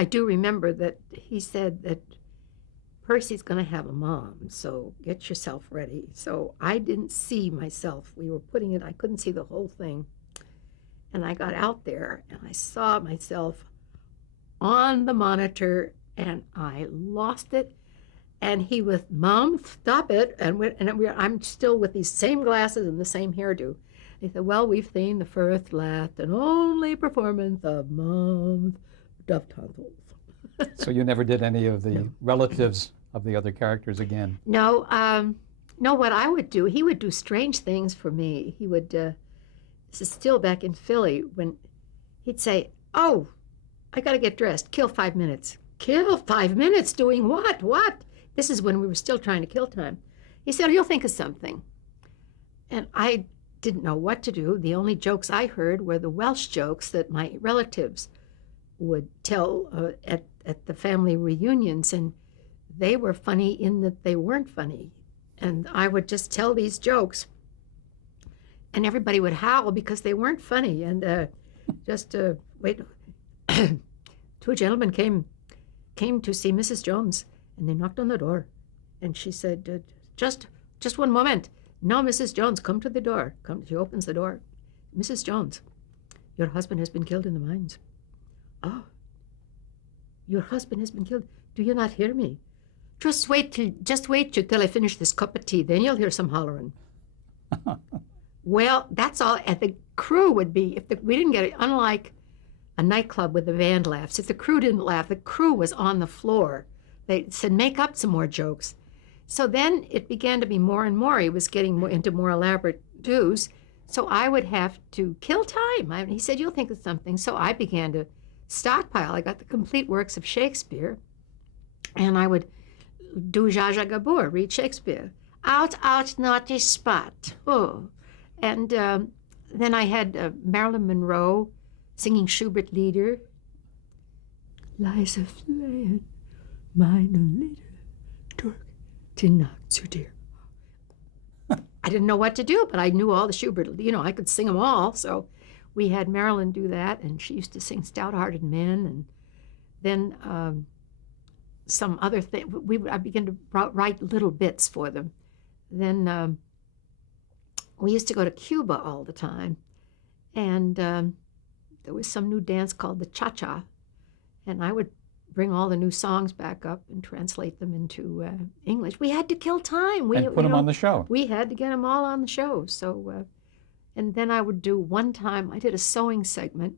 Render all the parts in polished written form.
I do remember that he said that Percy's going to have a mom, so get yourself ready. So I didn't see myself. We were putting it, I couldn't see the whole thing. And I got out there and I saw myself on the monitor and I lost it. And he was, Mom, stop it. I'm still with these same glasses and the same hairdo. He said, well, we've seen the first, last, and only performance of Mom's Duff Tonsils. So you never did any of the relatives of the other characters again? No, no, what I would do, he would do strange things for me. He would, this is still back in Philly, when he'd say, oh, I got to get dressed, kill 5 minutes. Kill 5 minutes doing what? What? This is when we were still trying to kill time. He said, you'll think of something. And I didn't know what to do. The only jokes I heard were the Welsh jokes that my relatives would tell at the family reunions, and they were funny in that they weren't funny. And I would just tell these jokes, and everybody would howl because they weren't funny. And wait, two gentlemen came to see Mrs. Jones, and they knocked on the door, and she said, just 1 moment. No, Mrs. Jones, come to the door. Come. She opens the door. Mrs. Jones, your husband has been killed in the mines. Oh, your husband has been killed. Do you not hear me? Just wait till I finish this cup of tea. Then you'll hear some hollering. Well, that's all. And the crew would be, we didn't get it, unlike a nightclub where the band laughs. If the crew didn't laugh, the crew was on the floor. They said, make up some more jokes. So then it began to be more and more. He was getting into more elaborate do's. So I would have to kill time. He said, you'll think of something. So I began to stockpile. I got the complete works of Shakespeare, and I would do Zsa Zsa Gabor, read Shakespeare. Out, out, naughty spot. Oh. And then I had Marilyn Monroe singing Schubert Lieder. Liza Flynn, meine Lieder, durch die Nacht zu dir. I didn't know what to do, but I knew all the Schubert, I could sing them all. So we had Marilyn do that, and she used to sing Stout-Hearted Men, and then some other thing. I began to write little bits for them. Then we used to go to Cuba all the time, and there was some new dance called the cha-cha, and I would bring all the new songs back up and translate them into English. We had to kill time. And put them on the show. We had to get them all on the show. So, and then I would do, one time, I did a sewing segment,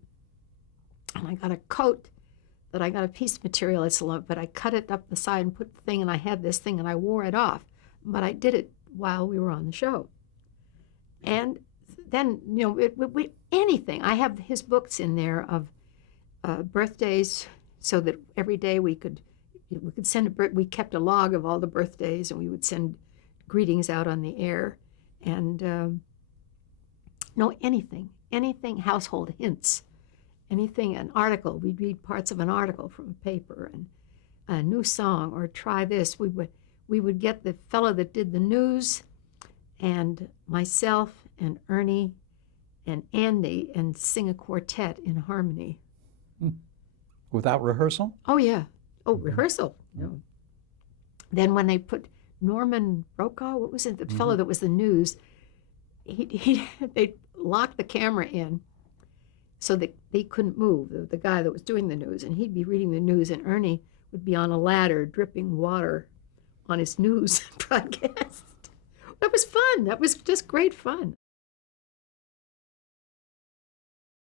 and I got a coat that I got a piece of material, but I cut it up the side and put the thing, and I had this thing, and I wore it off. But I did it while we were on the show. And then, anything. I have his books in there of birthdays, so that every day we could send we kept a log of all the birthdays, and we would send greetings out on the air. And anything, household hints, anything, an article. We'd read parts of an article from a paper, and a new song, or try this. We would get the fellow that did the news, and myself and Ernie and Andy, and sing a quartet in harmony. Without rehearsal? Oh, yeah. Oh, rehearsal. No. Then when they put Norman Brokaw, what was it, the fellow that was the news, they locked the camera in so that they couldn't move, the guy that was doing the news, and he'd be reading the news, and Ernie would be on a ladder dripping water on his news broadcast. That was fun. That was just great fun.